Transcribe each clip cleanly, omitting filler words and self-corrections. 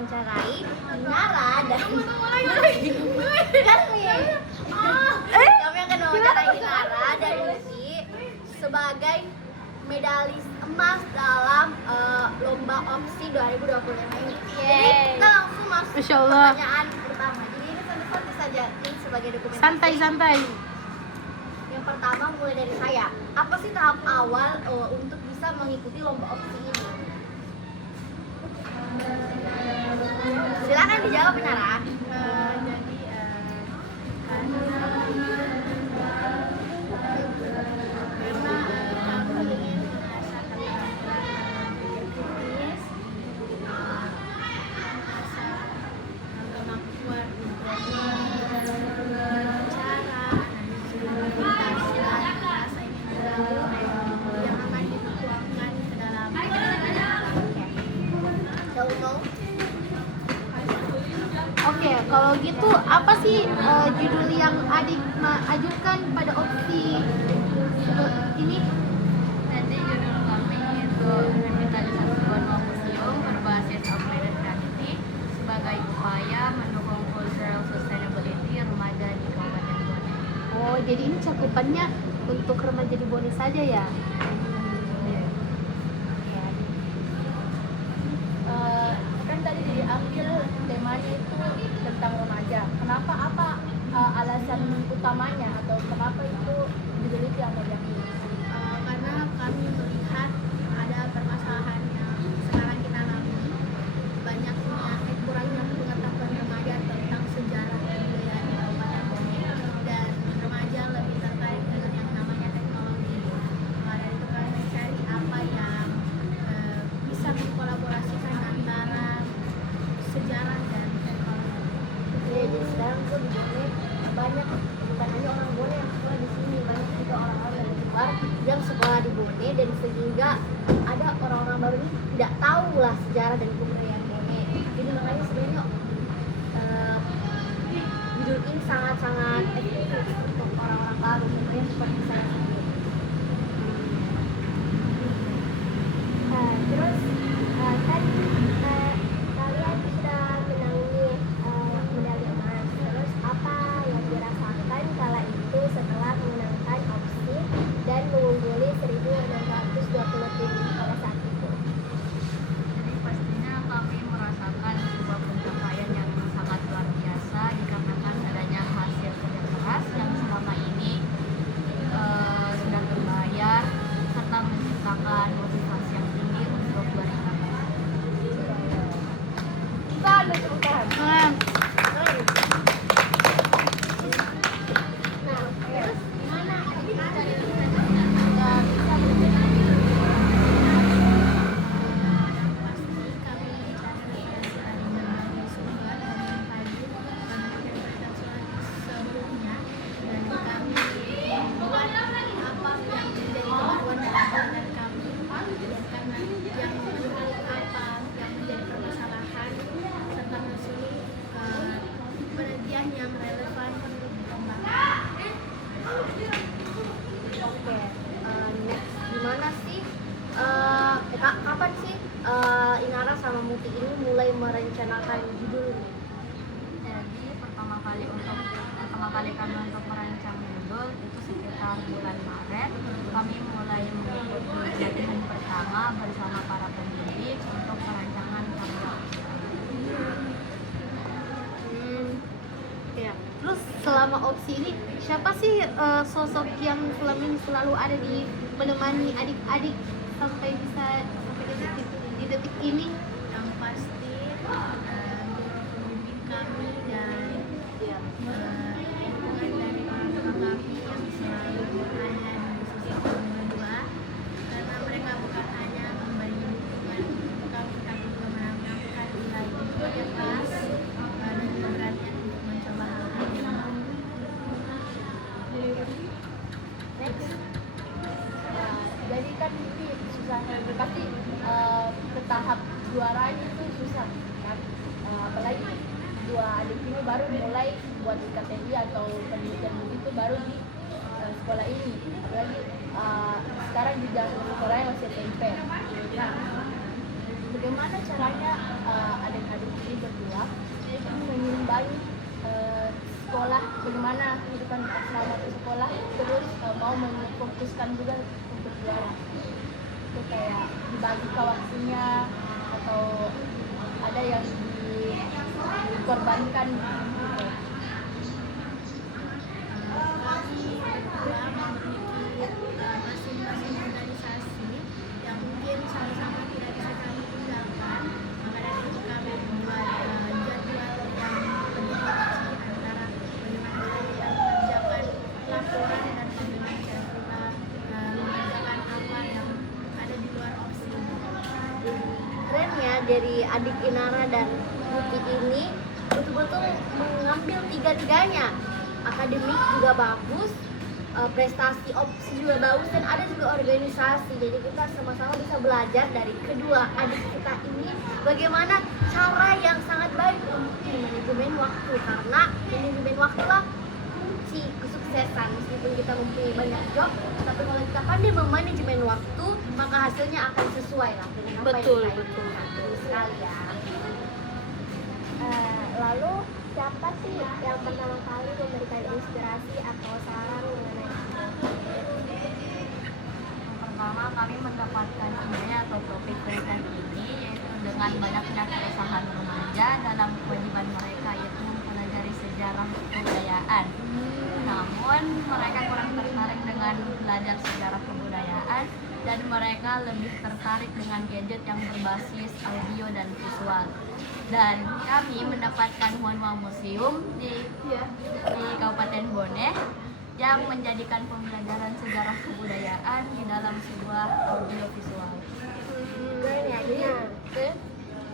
mewawancarai Nara dan kami akan mewawancarai Nara dan Lucy sebagai medalis emas dalam lomba opsi 2025 ini. Jadi kita langsung masuk ke pertanyaan pertama. Jadi ini santai saja, ini sebagai dokumentasi. Santai. Yang pertama mulai dari saya. Apa sih tahap awal untuk bisa mengikuti lomba opsi ini? Silakan dijawab, Nara. Oke, kalau gitu apa sih judul yang adik ajukan pada opsi ini? Jadi judul kami itu revitalisasi Bonua Museum berbasis applied reality sebagai upaya mendukung cultural sustainability remaja di Kabupaten Bone. Oh, jadi ini cakupannya untuk remaja di Bone saja ya? Kan tadi diambil temanya itu tentang remaja. Kenapa, apa alasan utamanya atau kenapa itu judul itu yang mau diambil? Karena kami melihat ada permasalahan yang sekarang kita alami, banyaknya kurangnya pengetahuan remaja tentang sejarah dan budaya di Kabupaten Bone, dan remaja lebih tertarik dengan yang namanya teknologi. Maka dari itu kami mencari apa yang bisa mengkolaborasikan antara sejarah dan teknologi. Ya, jadi sekarang tuh di Bone banyak, bukan hanya orang Bone yang sekolah di sini, banyak juga orang-orang dari luar yang sekolah di Bone, dan sehingga ada orang-orang baru ini tidak tahu lah sejarah dan kebudayaan Bone. Jadi makanya sebenarnya judul ini sangat-sangat efektif untuk orang-orang baru, sebenarnya seperti saya sendiri. Terus kan kalian sudah menangi medali emas. Terus apa yang dirasakan kala itu setelah memenangkan opsi dan mengungguli 1.620 tim pada saat itu? Jadi pastinya kami merasakan sebuah pencapaian yang sangat luar biasa dikarenakan adanya hasil kerja keras yang selama ini sudah terbayar serta menciptakan motivasi yang tinggi untuk berinovasi. Kita ada tepuk tangan. Nah, terus gimana adik cari nggak bisa menjadi Pasti kami mencari dari berbagai sumber dan mengkaji berbagai sebelumnya, dan kami membuat apa yang menjadi kebaruan dalam konten kami, karena yang menurut apa yang menjadi permasalahan serta menyusun penelitian yang relevan untuk dikembangkan. Oke, next gimana sih? Kapan sih Inara sama Muti ini mulai merencanakan judul ini? Jadi pertama kali kami untuk merancang judul itu sekitar bulan Maret. Kami mulai mengikuti latihan pertama bersama para pendidik untuk perancangan karya. Ya. Terus selama opsi ini siapa sih sosok yang selama ini selalu ada di menemani adik-adik sampai di detik ini? Yang pasti guru pembimbing kami dan dukungan dari orang tua kami yang selalu berada di sisi kami berdua, karena mereka bukan hanya memberi dukungan untuk kami, tapi juga menanamkan nilai yang keras dan perhatian untuk mencoba hal-hal yang baru. Next. Jadi kan ini susah, pasti ke tahap juaranya itu susah kan, apalagi dua adik ini baru mulai buat IKTI atau pendidikan begitu baru di sekolah ini, apalagi sekarang di sekolahnya masih SMP. Nah, bagaimana caranya adik-adik ini berdua menyimbangi sekolah, bagaimana kehidupan selama di sekolah, terus mau memfokuskan juga untuk juara. Itu kayak dibagi ke waktunya atau ada yang dikorbankan gitu. Masing-masing organisasi yang mungkin sama-sama tidak bisa kami tinggalkan, maka dari itu kami membuat jadwal yang berdiskusi antara bagaimana kita mengerjakan laporan dan bagaimana cara kita mengerjakan apa yang ada di luar opsi. Keren ya, dari adik Inara dan Luki ini betul-betul mengambil tiga-tiganya. Akademik juga bagus, prestasi opsi juga bagus, dan ada juga organisasi. Jadi kita sama-sama bisa belajar dari kedua adik kita ini bagaimana cara yang sangat baik untuk manajemen waktu, karena manajemen waktu lah kunci kesuksesan. Meskipun kita mempunyai banyak job, tapi kalau kita pandai memanajemen waktu, maka hasilnya akan sesuai lah dengan apa yang kita inginkan. Betul sekali ya. Lalu siapa sih yang pertama kali memberikan inspirasi atau saran mengenai Pertama, kami mendapatkan ide atau topik present ini yaitu dengan banyaknya keresahan remaja dalam kewajiban mereka, yaitu mempelajari sejarah kebudayaan. Namun mereka kurang tertarik dengan belajar sejarah kebudayaan dan mereka lebih tertarik dengan gadget yang berbasis audio dan visual. Dan kami mendapatkan Honwa Museum di Kabupaten Bone yang menjadikan pembelajaran sejarah kebudayaan di dalam sebuah audio visual. Keren ya, jadi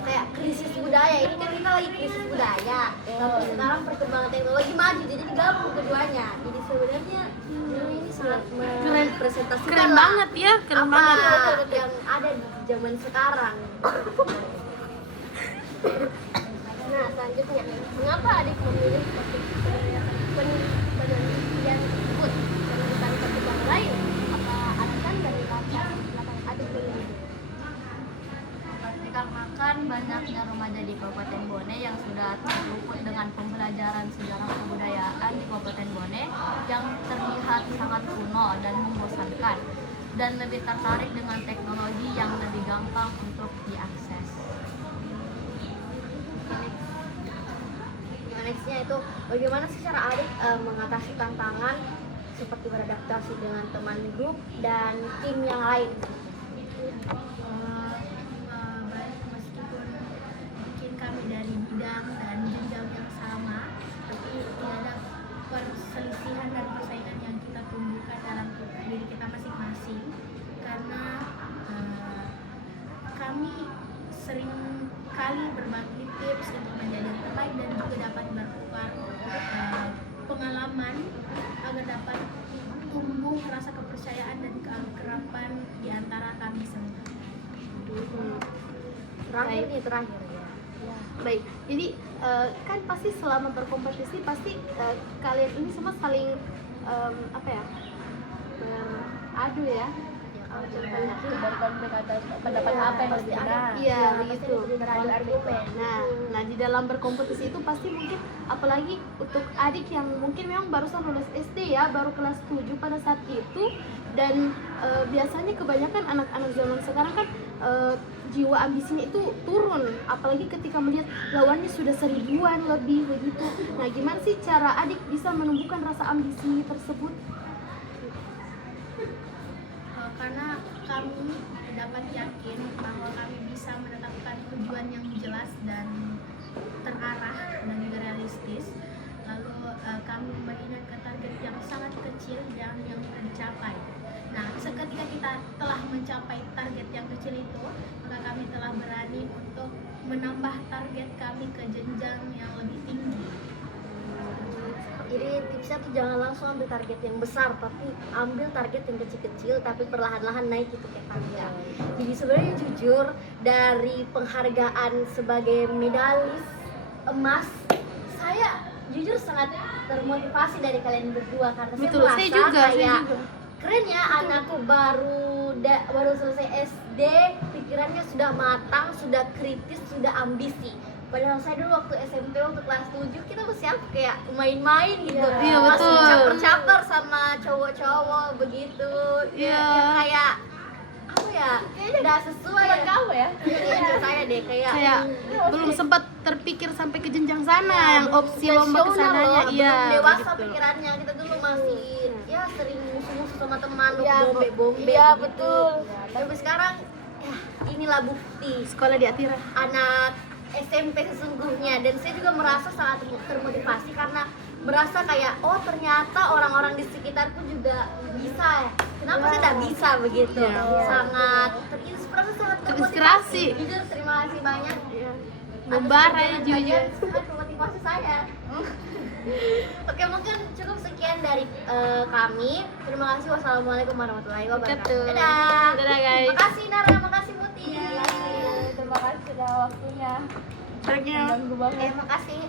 kayak krisis budaya. Ini kan kita lagi krisis budaya, tapi sekarang perkembangan teknologi maju, jadi digabung keduanya. Jadi sebenarnya ini sangat merepresentasikan Keren banget ya, keren apa banget. yang ada di zaman sekarang. Nah, selanjutnya, mengapa adik memilih topik penelitian tersebut dan bukan topik yang lain? Apa alasan dari latar belakang adik memilih? Dikarenakan banyaknya remaja di Kabupaten Bone yang sudah terluput dengan pembelajaran sejarah kebudayaan di Kabupaten Bone yang terlihat sangat kuno dan membosankan, dan lebih tertarik dengan teknologi yang lebih gampang untuk diakses. Nextnya itu bagaimana sih cara adik mengatasi tantangan seperti beradaptasi dengan teman grup dan tim yang lain. Meskipun mungkin kami dari bidang dan jenjang yang sama, tapi tidak ada perselisihan dan persaingan yang kita tumbuhkan dalam diri kita masing-masing, karena kami sering kali berbagi tips untuk menjadi yang terbaik dan juga dapat bertukar pengalaman agar dapat tumbuh rasa kepercayaan dan keakraban di antara kami semua. Terakhir ya. Baik, jadi kan pasti selama berkompetisi pasti kalian ini semua saling beradu ya. Berkonflik atas pendapat apa yang lebih benar. Iya, begitu. Berargumen. Nah, di dalam berkompetisi itu pasti mungkin apalagi untuk adik yang mungkin memang barusan lulus SD ya, baru kelas 7 pada saat itu, dan biasanya kebanyakan anak-anak zaman sekarang kan jiwa ambisinya itu turun, apalagi ketika melihat lawannya sudah 1000-an lebih begitu. Nah, gimana sih cara adik bisa menumbuhkan rasa ambisi tersebut? Karena kami dapat yakin bahwa kami bisa menetapkan tujuan yang jelas dan terarah dan juga realistis. Lalu kami mengingat target yang sangat kecil dan yang mudah dicapai. Nah, seketika kita telah mencapai target yang kecil itu, maka kami telah berani untuk menambah target kami ke jenjang yang lebih tinggi. Jadi tipsnya tuh jangan langsung ambil target yang besar, tapi ambil target yang kecil-kecil tapi perlahan-lahan naik itu kayak tangga. Jadi sebenarnya jujur dari penghargaan sebagai medalis emas, saya jujur sangat termotivasi dari kalian berdua karena Betul, saya saya merasa juga. kayak keren ya, anakku baru baru selesai SD, pikirannya sudah matang, sudah kritis, sudah ambisi. Padahal saya dulu waktu SMP, waktu kelas 7, kita masih apa, kayak main-main gitu. Iya, Masih betul. caper-caper sama cowok-cowok begitu. Iya. Ya, kayak apa ya? Udah sesuai ya. Kamu ya? Iya, saya deh kayak belum sempat terpikir sampai ke jenjang sana yang opsi profesional lomba ke sananya. loh, Iya, belum dewasa begitu. pikirannya. Kita dulu masih ya sering musuh-musuh sama teman, Iya, bombe-bombe iya, begitu. betul. Tapi sekarang ya inilah bukti Sekolah di Atira. anak SMP sesungguhnya, dan saya juga merasa sangat termotivasi karena merasa kayak oh ternyata orang-orang di sekitarku juga bisa ya. Kenapa saya tidak bisa begitu? Iya. Sangat terinspirasi, sangat Terinspirasi. Jujur terima kasih banyak. Iya. Atas Membara ya dukungan jujur. kalian, sangat memotivasi saya. Oke, mungkin cukup sekian dari kami. Terima kasih. Wassalamualaikum warahmatullahi wabarakatuh. Betul. Dadah. Dadah, guys. Makasih Nara, makasih Muti. Terima kasih sudah waktunya. Terima Ganggu banget. Makasih.